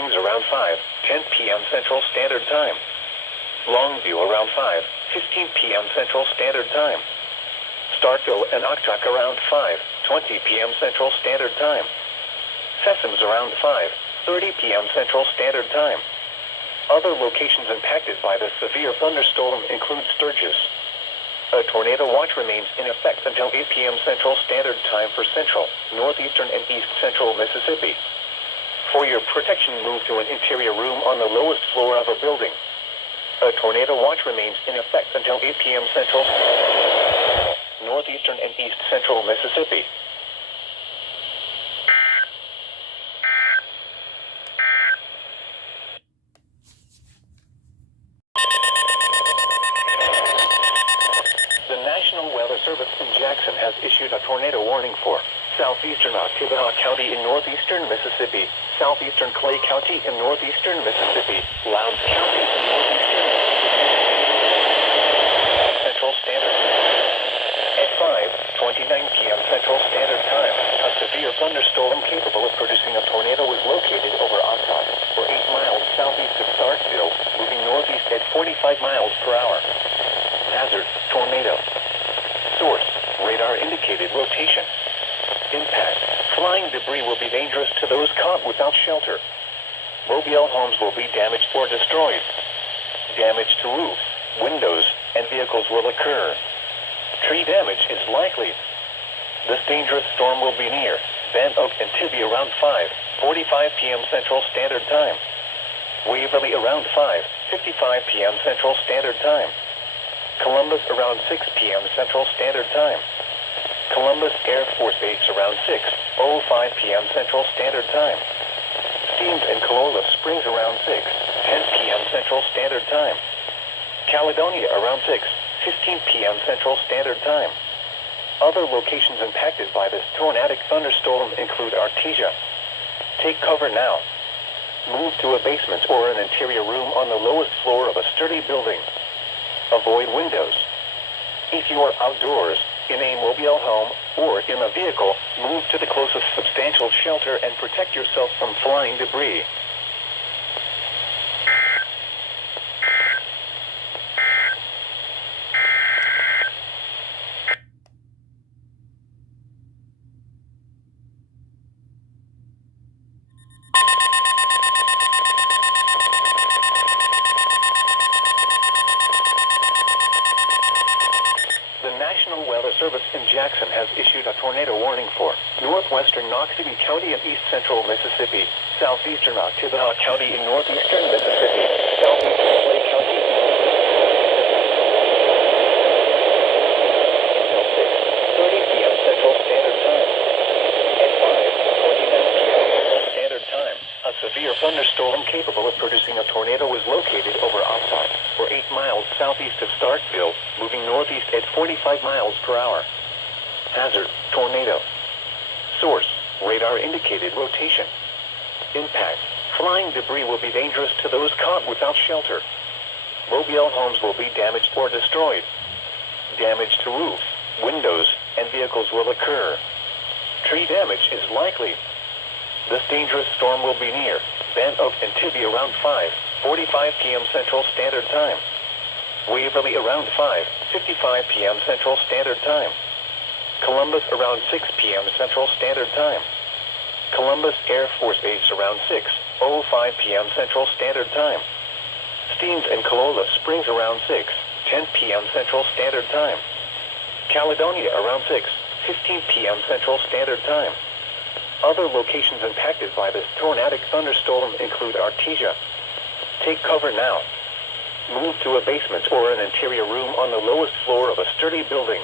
Springs around 5:10 p.m. Central Standard Time. Longview around 5:15 p.m. Central Standard Time. Starkville and Oktok around 5:20 p.m. Central Standard Time. Sessoms around 5:30 p.m. Central Standard Time. Other locations impacted by the severe thunderstorm include Sturgis. A tornado watch remains in effect until 8 p.m. Central Standard Time for central, northeastern, and east central Mississippi. For your protection, move to an interior room on the lowest floor of a building. A tornado watch remains in effect until 8 p.m. Central, northeastern, and east central Mississippi. The National Weather Service in Jackson has issued a tornado warning for southeastern Oktibbeha County in northeastern Mississippi, southeastern Clay County in northeastern Mississippi, Lowndes County in northeastern Mississippi. Central Standard. At 5:29 p.m. Central Standard Time, a severe thunderstorm capable of producing a tornado was located over Oktok, or 8 miles southeast of Starkville, moving northeast at 45 miles per hour. Hazard, tornado. Source, radar indicated rotation. Impact, flying debris will be dangerous to those caught without shelter. Mobile homes will be damaged or destroyed. Damage to roofs, windows, and vehicles will occur. Tree damage is likely. This dangerous storm will be near Van Oak and Tibby around 5:45 p.m. Central Standard Time. Waverly around 5:55 p.m. Central Standard Time. Columbus around 6 p.m. Central Standard Time. Columbus Air Force Base around 6:05 p.m. Central Standard Time. Steams and Corolla Springs around 6:10 p.m. Central Standard Time. Caledonia around 6:15 p.m. Central Standard Time. Other locations impacted by this tornadic thunderstorm include Artesia. Take cover now. Move to a basement or an interior room on the lowest floor of a sturdy building. Avoid windows. If you are outdoors, in a mobile home, or in a vehicle, move to the closest substantial shelter and protect yourself from flying debris. The National Weather Service in Jackson has issued a tornado warning for northwestern Noxubee County in east central Mississippi, southeastern Oktibbeha County in northeastern Mississippi, southeastern Clay County until 6:30 p.m. Central Standard Time. At 5:29 p.m. Central Standard Time, a severe thunderstorm capable of producing a tornado was located over Oktok, or 8 miles southeast of Starkville, moving northeast at 45 miles per hour. Hazard, tornado. Source, radar indicated rotation. Impact, flying debris will be dangerous to those caught without shelter. Mobile homes will be damaged or destroyed. Damage to roofs, windows, and vehicles will occur. Tree damage is likely. This dangerous storm will be near Van Oak and Tibby around 5:45 p.m. Central Standard Time. Waverly around 5:55 p.m. Central Standard Time. Columbus around 6 p.m. Central Standard Time. Columbus Air Force Base around 6:05 p.m. Central Standard Time. Steams and Corolla Springs around 6:10 p.m. Central Standard Time. Caledonia around 6:15 p.m. Central Standard Time. Other locations impacted by this tornadic thunderstorm include Artesia. Take cover now. Move to a basement or an interior room on the lowest floor of a sturdy building.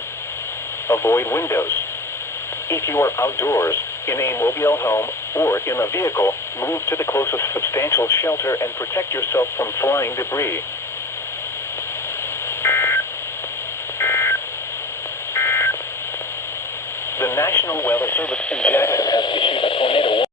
Avoid windows. If you are outdoors, in a mobile home, or in a vehicle, move to the closest substantial shelter and protect yourself from flying debris.